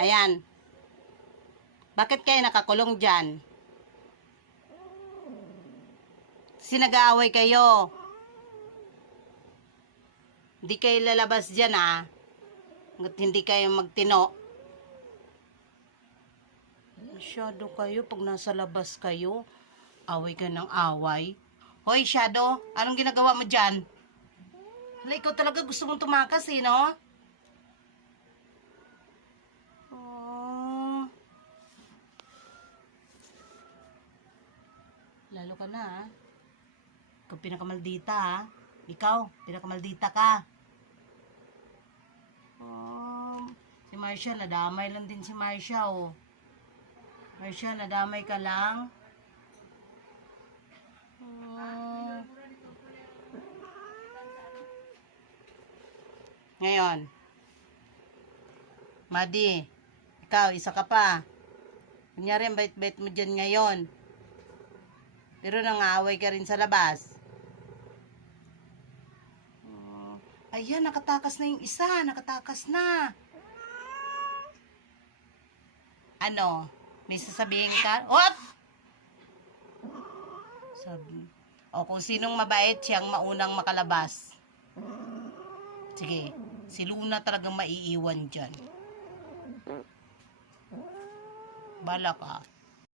Ayan. Bakit kayo nakakulong dyan? Sinag-aaway kayo. Hindi kayo lalabas dyan ah. Hindi kayo magtino. Masyado kayo pag nasa labas kayo. Away ka ng away. Hoy, Shadow, anong ginagawa mo dyan? Hala, ikaw talaga gusto mong tumakas eh, no? Lalo ka na, ah. Ikaw pinakamaldita, ah. Ikaw, pinakamaldita ka. Oh. Si Marcia, nadamay lang din si Marcia, oh. Marcia, nadamay ka lang. Oh. Ngayon. Madi, ikaw, isa ka pa. Kunyari, ang bait-bait mo dyan ngayon. Pero nangaaway ka rin sa labas. Oh, ayan, nakatakas na yung isa. Nakatakas na. Ano? May sasabihin ka? What? Sabi. O kung sinong mabait, siyang maunang makalabas. Sige, si Luna talagang maiiwan dyan. Bala ka.